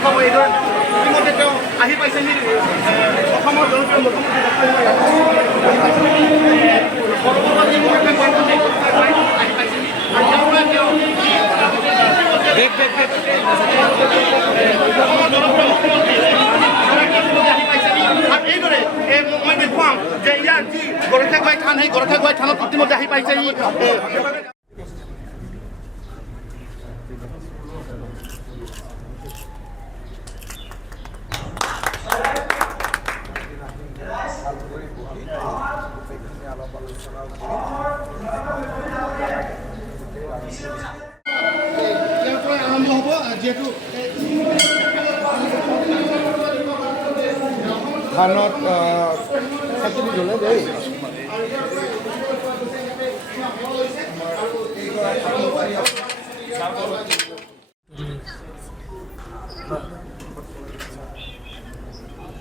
দেখুৱাব এইদৰে ইতিমধ্যে তেওঁ আহি পাইছেহি অসমৰ জনপ্ৰিয় মুখ্যমন্ত্ৰী আহি পাইছেহি আৰু ইয়াৰ পৰা তেওঁ এইদৰে মই দেখুৱাম যে ইয়াৰ যি গৰখীয়াগোহাঁই থান সেই গৰখীয়াগোহাঁই থানত ইতিমধ্যে আহি পাইছেহি ইয়াৰ পৰা আৰম্ভ হ'ব যিহেতু থানত চাকি জ্বলে দেই